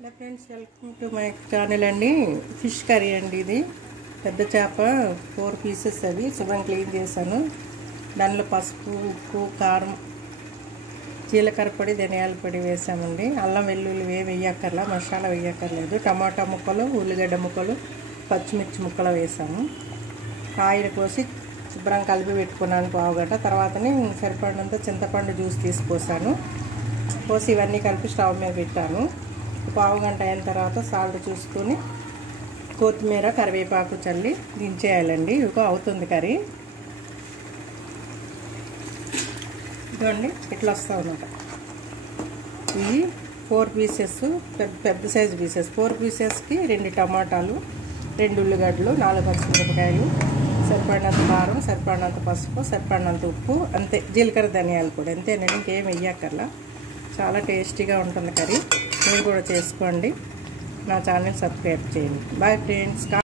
Hello friends, welcome to my channel అండి. Fish curry అండి. ఇది పెద్ద చేప 4 పీసెస్ అవి శుభ్రం క్లీన్ చేశాను. దానిలో పసుపు, ఉప్పు, కారం, జీలకర్ర పొడి, ధనియాల పొడి వేసామండి. అల్లం వెల్లుల్లి వేయక్కర్లా, మసాలా వేయక్కర్లేదు. టమాటా ముక్కలు, ఉల్లిగడ్డ ముక్కలు, పచ్చిమిర్చి ముక్కలు వేసాము. ఆయిల్ పోసి శుభ్రం కలిపి పెట్టుకున్నాను పావుగంట. తర్వాతనే సరిపడినంత చింతపండు జ్యూస్ తీసిపోసాను. పోసి ఇవన్నీ కలిపి స్టవ్ మీద పెట్టాను. పావుగంట అయిన తర్వాత సాల్ట్ చూసుకొని కొత్తిమీర, కరివేపాకు చల్లి దించేయాలండి. ఇదిగో అవుతుంది కర్రీ. ఇదిగోండి ఇట్లా వస్తూ అనమాట. ఇవి 4 పీసెస్, పెద్ద సైజు పీసెస్. 4 పీసెస్కి 2 టమాటాలు, 2 ఉల్లిగడ్డలు, 4 పచ్చిమిరపకాయలు, సరిపడినంత కారం, సరిపడినంత పసుపు, సరిపడినంత ఉప్పు, అంతే. జీలకర్ర, ధనియాల పొడి అంతేనండి, ఇంకేం వెయ్యక్కర్లా. చాలా టేస్టీగా ఉంటుంది కర్రీ. మీరు కూడా చేసుకోండి. నా ఛానల్ సబ్స్క్రైబ్ చేయండి. Bye friends.